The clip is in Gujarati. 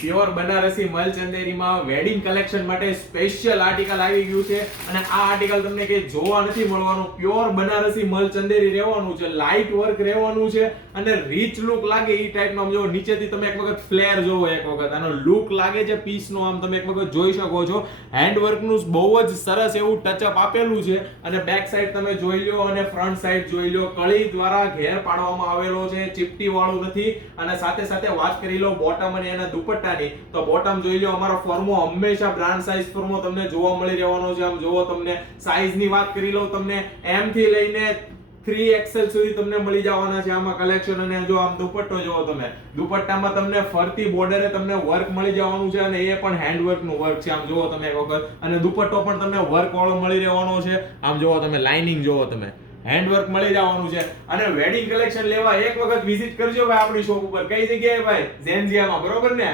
પ્યોર બનારસી મલ ચંદેરીમાં વેડિંગ કલેક્શન માટે સ્પેશિયલ આર્ટિકલ આવી ગયું છે અને આ આર્ટિકલ તમને કે જોવા નથી મળવાનું. પ્યોર બનારસી મલ ચંદેરી રહેવાનું છે, લાઇટ વર્ક રહેવાનું છે અને રીચ લુક લાગે એ ટાઈપનો. આમ જો નીચેથી તમે એક વખત ફ્લેર જોવો, એક વખત આનો લુક લાગે છે પીસનો, આમ તમે એક વખત જોઈ શકો છો. હેન્ડવર્કનું બહુ જ સરસ એવું ટચઅપ આપેલું છે અને બેક સાઈડ તમે જોઈ લો અને ફ્રન્ટ સાઈડ જોઈ લો, કળી દ્વારા ઘેર પાડવામાં આવેલો છે, ચીપટી વાળું નથી. અને સાથે સાથે વાત કરી લો બોટમ અને એના દુપટ્ટા, તો બોટમ જોઈ લો, અમારો ફોર્મો હંમેશા બ્રાન્ડ સાઇઝ ફોર્મો તમને જોવા મળી રહેવાનો છે. આમ જોવો, તમને સાઇઝ ની વાત કરી લો, તમને M થી લઈને 3XL સુધી તમને મળી જવાના છે આમાં કલેક્શન. અને જો આમ દુપટ્ટો જોવો તમે, દુપટ્ટામાં તમને ફરતી બોર્ડરે તમને વર્ક મળી જવાનું છે અને એ પણ હેન્ડવર્ક નું વર્ક છે. આમ જોવો તમે એક વખત, અને દુપટ્ટો પણ તમને વર્ક વાળો મળી રહેવાનો છે. આમ જોવો તમે, લાઇનિંગ જોવો તમે, હેન્ડવર્ક મળી જવાનું છે. અને વેડિંગ કલેક્શન લેવા એક વખત વિઝિટ કરજો ભાઈ આપણી શોપ ઉપર. કઈ જગ્યાએ ભાઈ? ઝેન્ઝિયામાં, બરોબર ને?